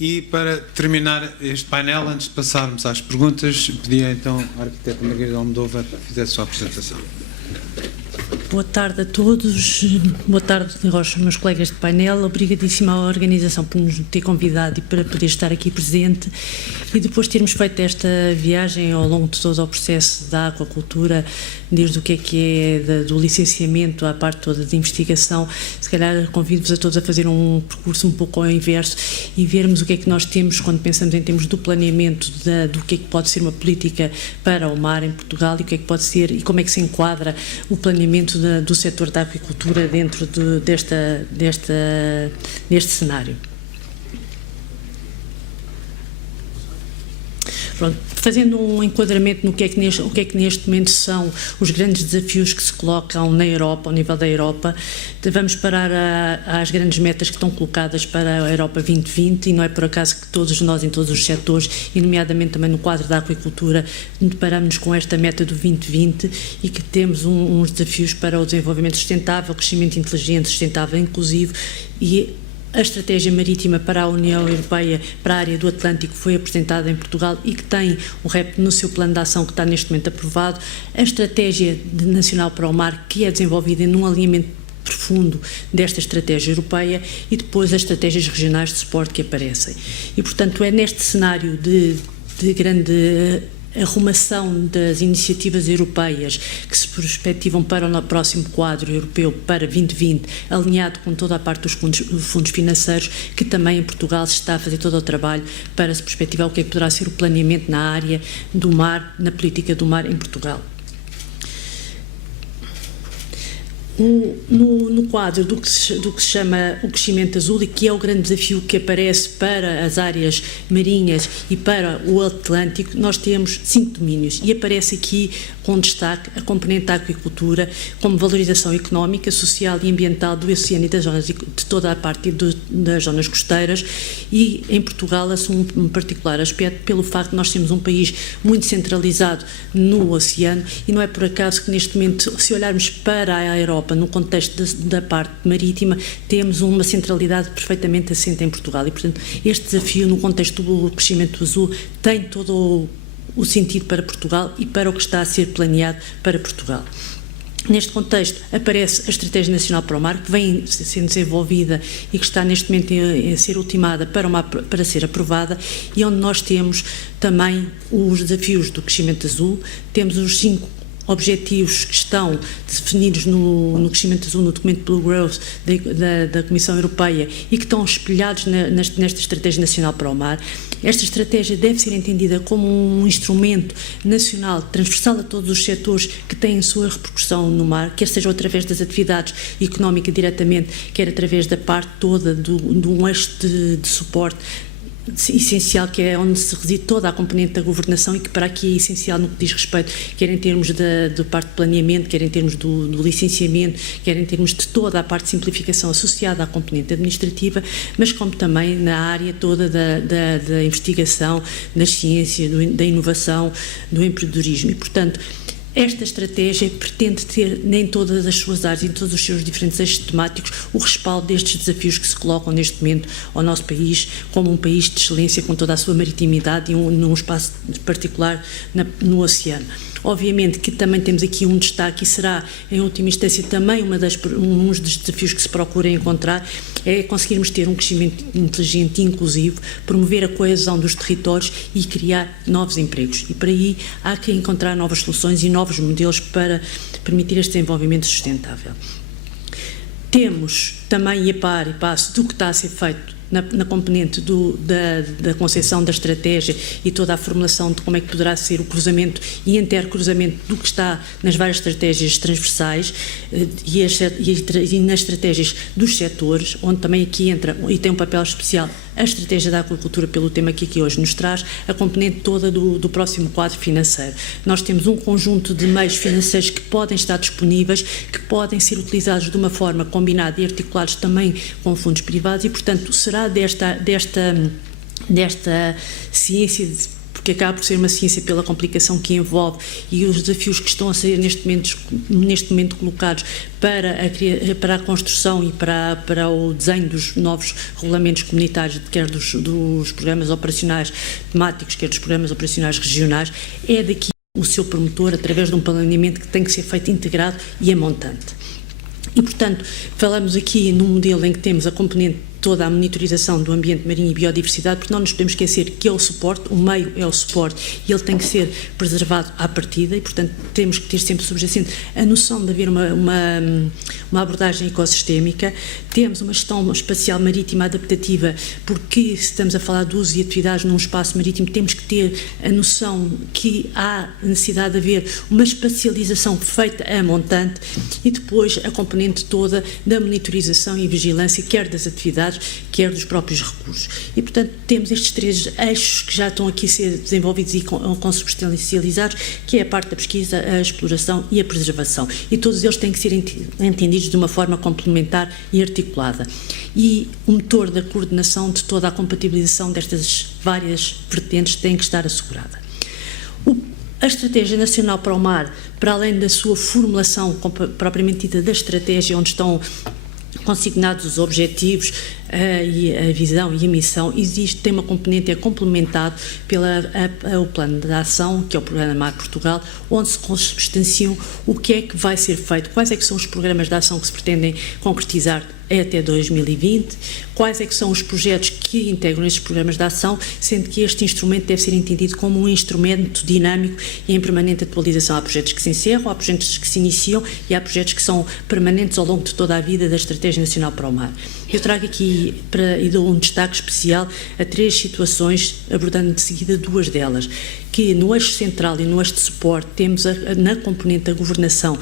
E para terminar este painel, antes de passarmos às perguntas, pedia então à arquiteta Margarida Almodóvar que fizesse a sua apresentação. Boa tarde a todos, boa tarde aos meus colegas de painel, obrigadíssima à organização por nos ter convidado e para poder estar aqui presente e depois de termos feito esta viagem ao longo de todo o processo da aquacultura, desde o que é do licenciamento à parte toda de investigação, se calhar convido-vos a todos a fazer um percurso um pouco ao inverso e vermos o que é que nós temos quando pensamos em termos do planeamento do que é que pode ser uma política para o mar em Portugal e o que é que pode ser e como é que se enquadra o planeamento do setor da aquicultura dentro deste cenário. Pronto, fazendo um enquadramento no que é que neste momento são os grandes desafios que se colocam na Europa, ao nível da Europa, vamos parar às grandes metas que estão colocadas para a Europa 2020 e não é por acaso que todos nós, em todos os setores, e nomeadamente também no quadro da aquicultura, deparamos-nos com esta meta do 2020 e que temos uns desafios para o desenvolvimento sustentável, crescimento inteligente, sustentável e inclusivo e a estratégia marítima para a União Europeia, para a área do Atlântico, foi apresentada em Portugal e que tem o REP no seu plano de ação que está neste momento aprovado. A estratégia nacional para o mar, que é desenvolvida num alinhamento profundo desta estratégia europeia e depois as estratégias regionais de suporte que aparecem. E, portanto, é neste cenário de grande arrumação das iniciativas europeias que se perspectivam para o próximo quadro europeu para 2020, alinhado com toda a parte dos fundos financeiros, que também em Portugal se está a fazer todo o trabalho para se perspectivar o que é que poderá ser o planeamento na área do mar, na política do mar em Portugal. No quadro do que se chama o crescimento azul e que é o grande desafio que aparece para as áreas marinhas e para o Atlântico, nós temos 5 domínios e aparece aqui com destaque a componente da aquicultura como valorização económica, social e ambiental do oceano e das zonas, de toda a parte das zonas costeiras e em Portugal assume um particular aspecto pelo facto de nós sermos um país muito centralizado no oceano e não é por acaso que neste momento, se olharmos para a Europa no contexto da parte marítima, temos uma centralidade perfeitamente assente em Portugal e, portanto, este desafio no contexto do crescimento azul tem todo o sentido para Portugal e para o que está a ser planeado para Portugal. Neste contexto aparece a Estratégia Nacional para o Mar, que vem sendo desenvolvida e que está neste momento a ser ultimada para ser aprovada e onde nós temos também os desafios do crescimento azul, temos os 5 objetivos que estão definidos no crescimento azul, no documento Blue Growth da Comissão Europeia e que estão espelhados nesta Estratégia Nacional para o Mar. Esta estratégia deve ser entendida como um instrumento nacional, transversal a todos os setores que têm sua repercussão no mar, quer seja através das atividades económicas diretamente, quer através da parte toda de um eixo de suporte essencial, que é onde se reside toda a componente da governação e que para aqui é essencial no que diz respeito, quer em termos da parte de planeamento, quer em termos do licenciamento, quer em termos de toda a parte de simplificação associada à componente administrativa, mas como também na área toda da investigação, das ciências, da inovação, do empreendedorismo. E, portanto, esta estratégia pretende ter, em todas as suas áreas e em todos os seus diferentes eixos temáticos, o respaldo destes desafios que se colocam neste momento ao nosso país, como um país de excelência com toda a sua maritimidade e num espaço particular no oceano. Obviamente que também temos aqui um destaque e será, em última instância, também um dos desafios que se procura encontrar é conseguirmos ter um crescimento inteligente e inclusivo, promover a coesão dos territórios e criar novos empregos. E para aí há que encontrar novas soluções e novos modelos para permitir este desenvolvimento sustentável. Temos também, e a par e passo do que está a ser feito na componente da concepção da estratégia e toda a formulação de como é que poderá ser o cruzamento e intercruzamento do que está nas várias estratégias transversais e nas estratégias dos setores, onde também aqui entra e tem um papel especial a estratégia da aquacultura, pelo tema que aqui hoje nos traz, a componente toda do próximo quadro financeiro. Nós temos um conjunto de meios financeiros que podem estar disponíveis, que podem ser utilizados de uma forma combinada e articulados também com fundos privados e, portanto, será desta ciência, porque porque acaba por ser uma ciência pela complicação que envolve e os desafios que estão a ser neste momento colocados para a construção e para o desenho dos novos regulamentos comunitários, quer dos programas operacionais temáticos, quer dos programas operacionais regionais, é daqui o seu promotor, através de um planeamento que tem que ser feito integrado e a montante. E, portanto, falamos aqui num modelo em que temos a componente toda a monitorização do ambiente marinho e biodiversidade, porque não nos podemos esquecer que é o suporte, o meio é o suporte e ele tem que ser preservado à partida e, portanto, temos que ter sempre subjacente a noção de haver uma abordagem ecossistémica. Temos uma gestão espacial marítima adaptativa, porque se estamos a falar de uso e atividades num espaço marítimo, temos que ter a noção que há necessidade de haver uma espacialização feita a montante e depois a componente toda da monitorização e vigilância, quer das atividades, quer dos próprios recursos. E, portanto, temos estes 3 eixos que já estão aqui a ser desenvolvidos e consubstancializados, que é a parte da pesquisa, a exploração e a preservação. E todos eles têm que ser entendidos de uma forma complementar e articulada. E o motor da coordenação de toda a compatibilização destas várias vertentes tem que estar assegurada. A Estratégia Nacional para o Mar, para além da sua formulação propriamente dita da estratégia, onde estão consignados os objetivos e a visão e a missão, tem uma componente, é complementado pelo plano de ação, que é o Programa Mar Portugal, onde se consubstanciam o que é que vai ser feito, quais é que são os programas de ação que se pretendem concretizar até 2020, quais é que são os projetos que integram estes programas de ação, sendo que este instrumento deve ser entendido como um instrumento dinâmico e em permanente atualização. Há projetos que se encerram, há projetos que se iniciam e há projetos que são permanentes ao longo de toda a vida da Estratégia Nacional para o Mar. Eu trago aqui e dou um destaque especial a 3 situações, abordando de seguida 2 delas, que no eixo central e no eixo de suporte temos na componente da governação.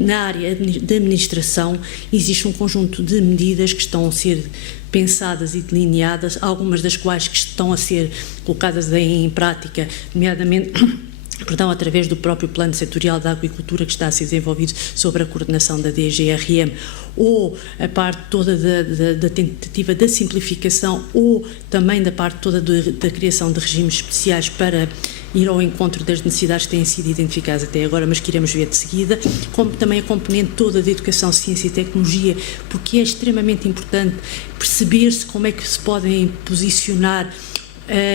Na área da administração existe um conjunto de medidas que estão a ser pensadas e delineadas, algumas das quais que estão a ser colocadas em prática, nomeadamente através do próprio Plano Setorial da Aquicultura que está a ser desenvolvido sobre a coordenação da DGRM, ou a parte toda da tentativa da simplificação, ou também da parte toda da criação de regimes especiais para ir ao encontro das necessidades que têm sido identificadas até agora, mas que iremos ver de seguida, como também a componente toda de educação, ciência e tecnologia, porque é extremamente importante perceber-se como é que se podem posicionar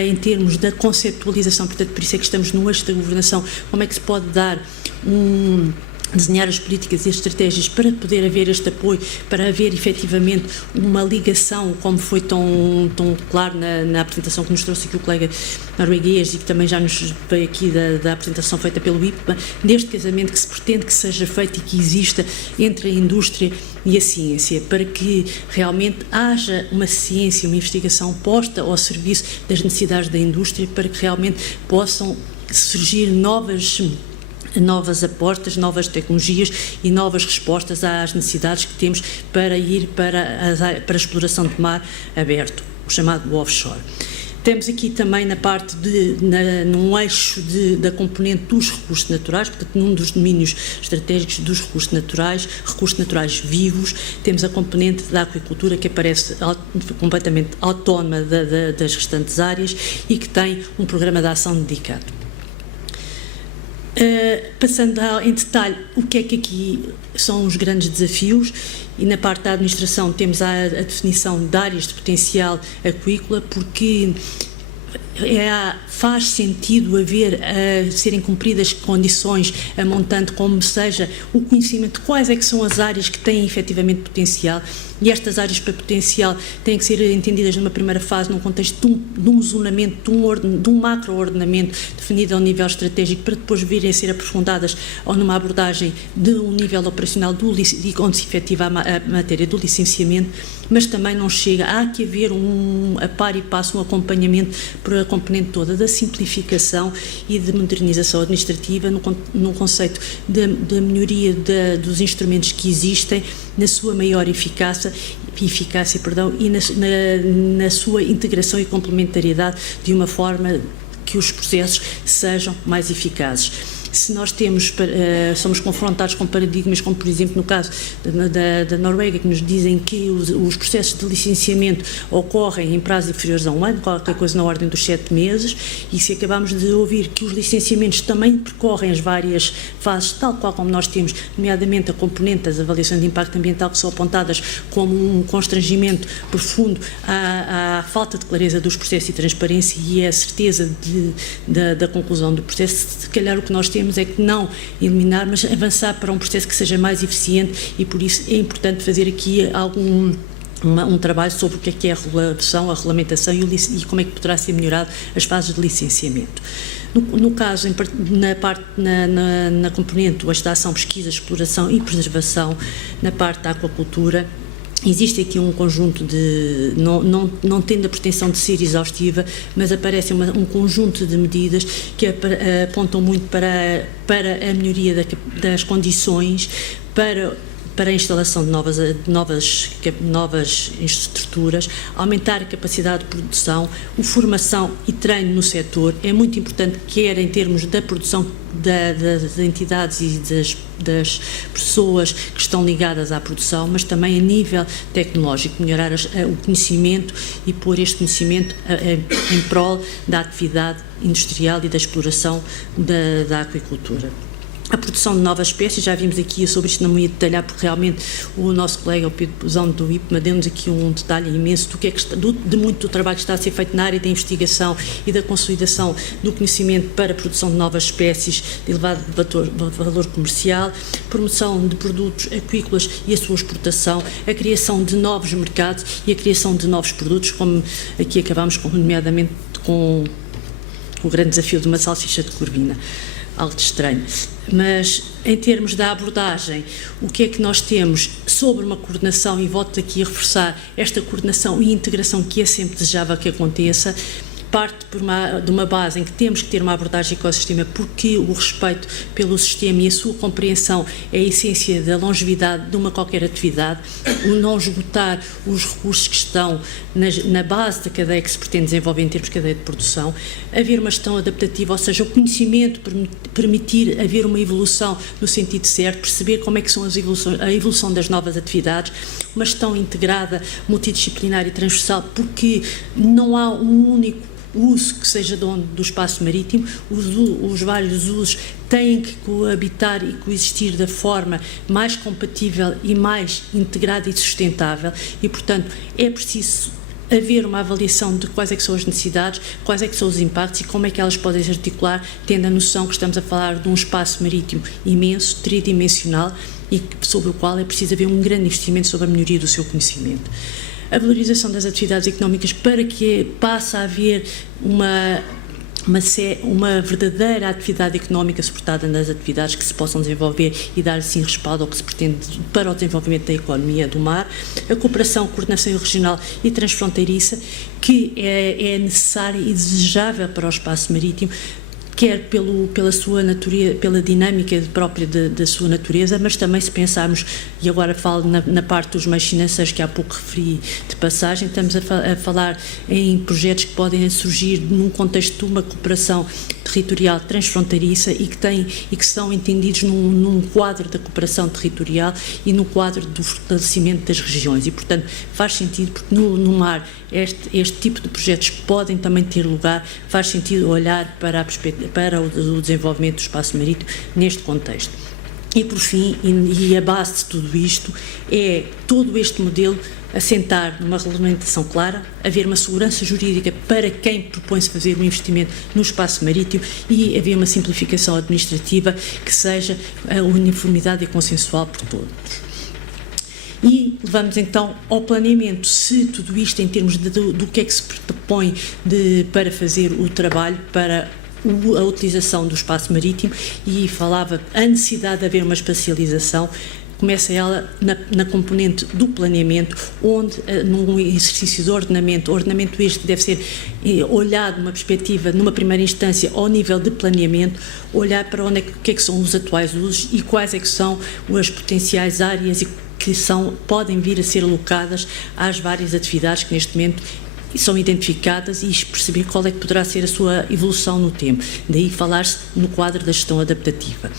em termos da conceptualização, portanto, por isso é que estamos no eixo da governação, como é que se pode desenhar as políticas e as estratégias para poder haver este apoio, para haver efetivamente uma ligação, como foi tão claro na apresentação que nos trouxe aqui o colega norueguês e que também já nos veio aqui da apresentação feita pelo IPMA, deste casamento que se pretende que seja feito e que exista entre a indústria e a ciência, para que realmente haja uma ciência, uma investigação posta ao serviço das necessidades da indústria, para que realmente possam surgir novas apostas, novas tecnologias e novas respostas às necessidades que temos para ir para a exploração de mar aberto, o chamado offshore. Temos aqui também na parte num eixo da componente dos recursos naturais, portanto, num dos domínios estratégicos dos recursos naturais vivos, temos a componente da aquicultura que aparece completamente autónoma das restantes áreas e que tem um programa de ação dedicado. Passando em detalhe o que é que aqui são os grandes desafios, e na parte da administração temos a definição de áreas de potencial aquícola, porque faz sentido serem cumpridas condições a montante, como seja o conhecimento de quais é que são as áreas que têm efetivamente potencial, e estas áreas para potencial têm que ser entendidas numa primeira fase num contexto de um zonamento, de um macro-ordenamento definido ao nível estratégico, para depois virem a ser aprofundadas ou numa abordagem de um nível operacional onde se efetiva a matéria do licenciamento, mas também não chega, há que haver a par e passo um acompanhamento para a componente toda da simplificação e de modernização administrativa no conceito da melhoria dos instrumentos que existem, na sua maior eficácia e na sua integração e complementariedade, de uma forma que os processos sejam mais eficazes. se nós somos confrontados com paradigmas como, por exemplo, no caso da Noruega, que nos dizem que os processos de licenciamento ocorrem em prazos inferiores a um ano, qualquer coisa na ordem dos 7 meses, e se acabamos de ouvir que os licenciamentos também percorrem as várias fases, tal qual como nós temos, nomeadamente a componente das avaliações de impacto ambiental, que são apontadas como um constrangimento profundo à falta de clareza dos processos e transparência e a certeza da conclusão do processo. Se calhar o que nós temos é que não eliminar, mas avançar para um processo que seja mais eficiente, e por isso é importante fazer aqui um trabalho sobre o que é a regulação, a regulamentação e como é que poderá ser melhorado as fases de licenciamento. No caso, na componente da ação, pesquisa, exploração e preservação, na parte da aquacultura, existe aqui um conjunto de, não tendo a pretensão de ser exaustiva, mas aparece um conjunto de medidas que apontam muito para a melhoria das condições para a instalação de novas estruturas, aumentar a capacidade de produção, formação e treino no setor. É muito importante, quer em termos da produção das entidades e das pessoas que estão ligadas à produção, mas também a nível tecnológico, melhorar o conhecimento e pôr este conhecimento em prol da atividade industrial e da exploração da aquicultura. A produção de novas espécies, já vimos aqui, sobre isto não me ia detalhar, porque realmente o nosso colega, o Pedro Pusão do IPMA, deu-nos aqui um detalhe imenso de muito do trabalho que está a ser feito na área da investigação e da consolidação do conhecimento para a produção de novas espécies de elevado valor comercial, promoção de produtos aquícolas e a sua exportação, a criação de novos mercados e a criação de novos produtos, como aqui acabamos nomeadamente com o grande desafio de uma salsicha de corvina. Algo estranho, mas em termos da abordagem, o que é que nós temos sobre uma coordenação, e volto aqui a reforçar esta coordenação e integração que é sempre desejável que aconteça, parte de uma base em que temos que ter uma abordagem ecossistema, porque o respeito pelo sistema e a sua compreensão é a essência da longevidade de uma qualquer atividade, o não esgotar os recursos que estão na base da cadeia que se pretende desenvolver em termos de cadeia de produção, haver uma gestão adaptativa, ou seja, o conhecimento permitir haver uma evolução no sentido certo, perceber como é que são a evolução das novas atividades, uma gestão integrada, multidisciplinar e transversal, porque não há um único uso que seja do espaço marítimo, os vários usos têm que coabitar e coexistir da forma mais compatível e mais integrada e sustentável, e, portanto, é preciso haver uma avaliação de quais é que são as necessidades, quais é que são os impactos e como é que elas podem se articular, tendo a noção que estamos a falar de um espaço marítimo imenso, tridimensional, e sobre o qual é preciso haver um grande investimento sobre a melhoria do seu conhecimento. A valorização das atividades económicas para que passe a haver uma verdadeira atividade económica suportada nas atividades que se possam desenvolver e dar assim respaldo ao que se pretende para o desenvolvimento da economia do mar, a cooperação, coordenação regional e transfronteiriça, que é necessária e desejável para o espaço marítimo, quer pela sua natureza, pela dinâmica própria da sua natureza, mas também, se pensarmos, e agora falo na parte dos meios financeiros que há pouco referi de passagem, estamos a falar em projetos que podem surgir num contexto de uma cooperação territorial transfronteiriça e que são entendidos num quadro da cooperação territorial e no quadro do fortalecimento das regiões, e, portanto, faz sentido, porque no mar este tipo de projetos podem também ter lugar, faz sentido olhar para o desenvolvimento do espaço marítimo neste contexto. E, por fim, e a base de tudo isto, é todo este modelo assentar numa regulamentação clara, haver uma segurança jurídica para quem propõe-se fazer um investimento no espaço marítimo e haver uma simplificação administrativa que seja a uniformidade e consensual por todos. E vamos então ao planeamento, se tudo isto em termos do que é que se propõe para fazer o trabalho para a utilização do espaço marítimo, e falava a necessidade de haver uma espacialização. Começa ela na componente do planeamento, onde num exercício de ordenamento este deve ser olhado numa perspectiva, numa primeira instância, ao nível de planeamento, olhar para o que é que são os atuais usos e quais é que são as potenciais áreas que podem vir a ser alocadas às várias atividades que neste momento são identificadas e perceber qual é que poderá ser a sua evolução no tempo. Daí falar-se no quadro da gestão adaptativa.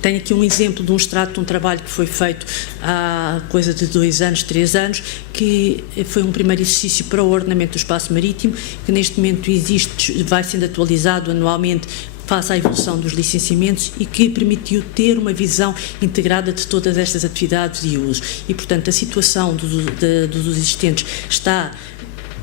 Tenho aqui um exemplo de um extrato de um trabalho que foi feito há coisa de 2 anos, 3 anos, que foi um primeiro exercício para o ordenamento do espaço marítimo, que neste momento existe, vai sendo atualizado anualmente face à evolução dos licenciamentos e que permitiu ter uma visão integrada de todas estas atividades e usos. E, portanto, a situação dos existentes está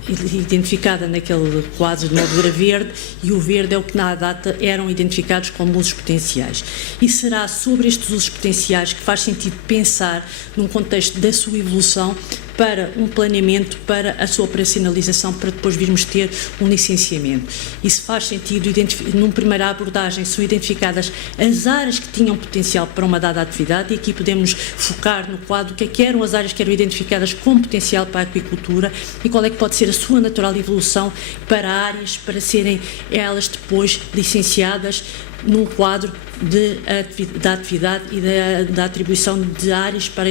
identificada naquele quadro de moldura verde, e o verde é o que na data eram identificados como usos potenciais. E será sobre estes usos potenciais que faz sentido pensar num contexto da sua evolução para um planeamento, para a sua operacionalização, para depois virmos ter um licenciamento. Isso faz sentido, numa primeira abordagem são identificadas as áreas que tinham potencial para uma dada atividade, e aqui podemos focar no quadro do que eram as áreas que eram identificadas com potencial para a aquicultura e qual é que pode ser a sua natural evolução para áreas, para serem elas depois licenciadas num quadro da atividade e da atribuição de áreas para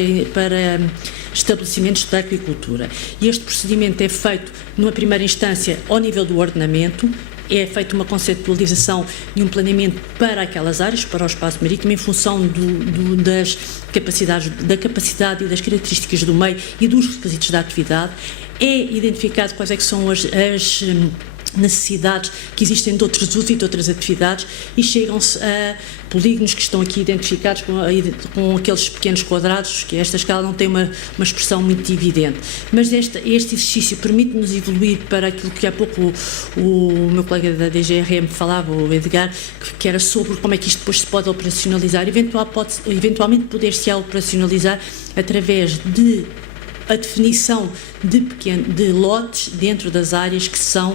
estabelecimentos da aquicultura. E este procedimento é feito, numa primeira instância, ao nível do ordenamento, é feita uma conceptualização e um planeamento para aquelas áreas, para o espaço marítimo, em função da capacidade e das características do meio e dos requisitos da atividade. É identificado quais é que são as necessidades que existem de outros usos e de outras atividades, e chegam-se a polígonos que estão aqui identificados com aqueles pequenos quadrados, que esta escala não tem uma expressão muito evidente. Mas este exercício permite-nos evoluir para aquilo que há pouco o meu colega da DGRM falava, o Edgar, que era sobre como é que isto depois se pode operacionalizar. Eventualmente poder-se operacionalizar através de a definição de lotes dentro das áreas que são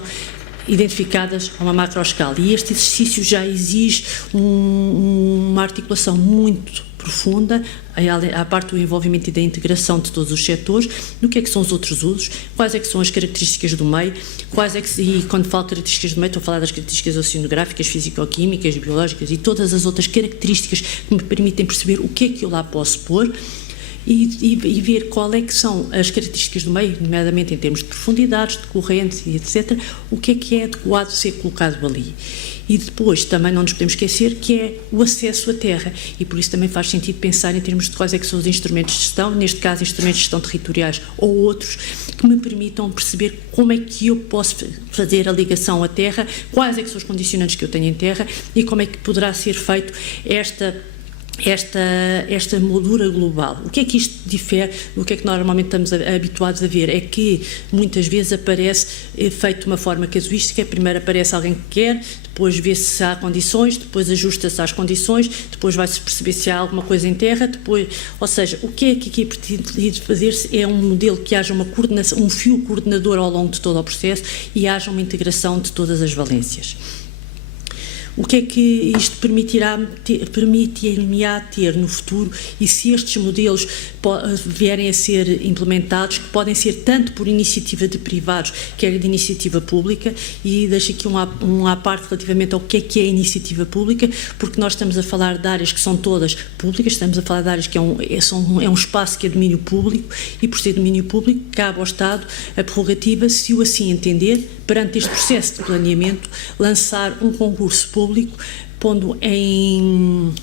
identificadas a uma macroescala. E este exercício já exige uma articulação muito profunda, à parte do envolvimento e da integração de todos os setores, no que é que são os outros usos, quais é que são as características do meio, e quando falo características do meio estou a falar das características oceanográficas, físico-químicas, biológicas e todas as outras características que me permitem perceber o que é que eu lá posso pôr, e ver qual é que são as características do meio, nomeadamente em termos de profundidades, de correntes e etc., o que é adequado ser colocado ali. E depois também não nos podemos esquecer que é o acesso à terra, e por isso também faz sentido pensar em termos de quais é que são os instrumentos de gestão, neste caso instrumentos de gestão territoriais ou outros, que me permitam perceber como é que eu posso fazer a ligação à terra, quais é que são os condicionantes que eu tenho em terra e como é que poderá ser feito esta moldura global. O que é que isto difere do que é que normalmente estamos habituados a ver? É que muitas vezes aparece feito de uma forma casuística. Primeiro aparece alguém que quer, depois vê-se se há condições, depois ajusta-se às condições, depois vai-se perceber se há alguma coisa em terra, ou seja, o que é que aqui é preciso fazer-se é um modelo que haja uma coordenação, um fio coordenador ao longo de todo o processo e haja uma integração de todas as valências. O que é que isto permitir-me-á ter no futuro, e se estes modelos vierem a ser implementados, que podem ser tanto por iniciativa de privados, quer de iniciativa pública, e deixo aqui um à parte relativamente ao que é a iniciativa pública, porque nós estamos a falar de áreas que são todas públicas, estamos a falar de áreas que é um espaço que é domínio público, e por ser domínio público, cabe ao Estado a prerrogativa, se o assim entender, perante este processo de planeamento, lançar um concurso público, pondo em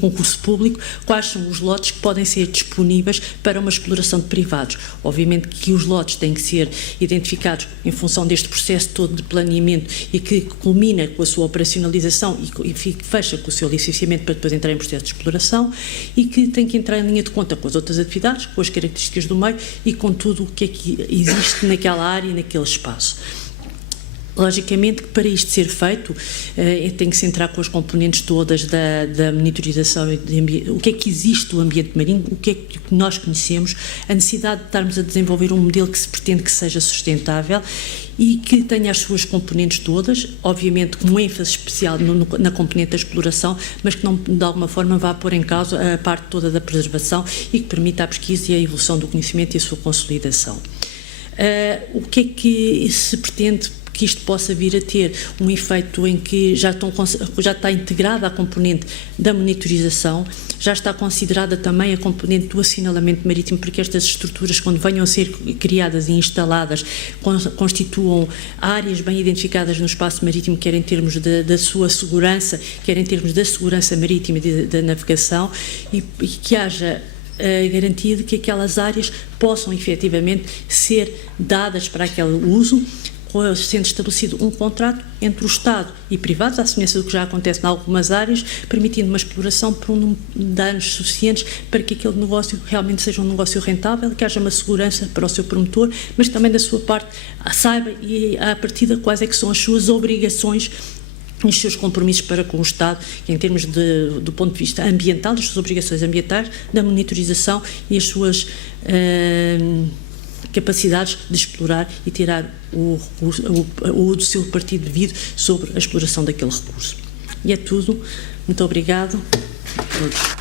concurso público quais são os lotes que podem ser disponíveis para uma exploração de privados. Obviamente que os lotes têm que ser identificados em função deste processo todo de planeamento e que culmina com a sua operacionalização e fecha com o seu licenciamento para depois entrar em processo de exploração, e que tem que entrar em linha de conta com as outras atividades, com as características do meio e com tudo o que é que existe naquela área e naquele espaço. Logicamente que para isto ser feito tem que se entrar com as componentes todas da monitorização, o que é que existe do ambiente marinho, o que é que nós conhecemos, a necessidade de estarmos a desenvolver um modelo que se pretende que seja sustentável e que tenha as suas componentes todas, obviamente com um ênfase especial na componente da exploração, mas que não de alguma forma vá pôr em causa a parte toda da preservação e que permita a pesquisa e a evolução do conhecimento e a sua consolidação. O que é que se pretende que isto possa vir a ter um efeito em que já está integrada a componente da monitorização, já está considerada também a componente do assinalamento marítimo, porque estas estruturas, quando venham a ser criadas e instaladas, constituam áreas bem identificadas no espaço marítimo, quer em termos da sua segurança, quer em termos da segurança marítima e da navegação, e que haja a garantia de que aquelas áreas possam efetivamente ser dadas para aquele uso, sendo estabelecido um contrato entre o Estado e privados, à semelhança do que já acontece em algumas áreas, permitindo uma exploração por um número de anos suficientes para que aquele negócio realmente seja um negócio rentável, que haja uma segurança para o seu promotor, mas também da sua parte saiba e à partida quais é que são as suas obrigações e os seus compromissos para com o Estado, em termos do ponto de vista ambiental, das suas obrigações ambientais, da monitorização e as suas capacidades de explorar e tirar o seu partido devido sobre a exploração daquele recurso. E é tudo. Muito obrigado a todos.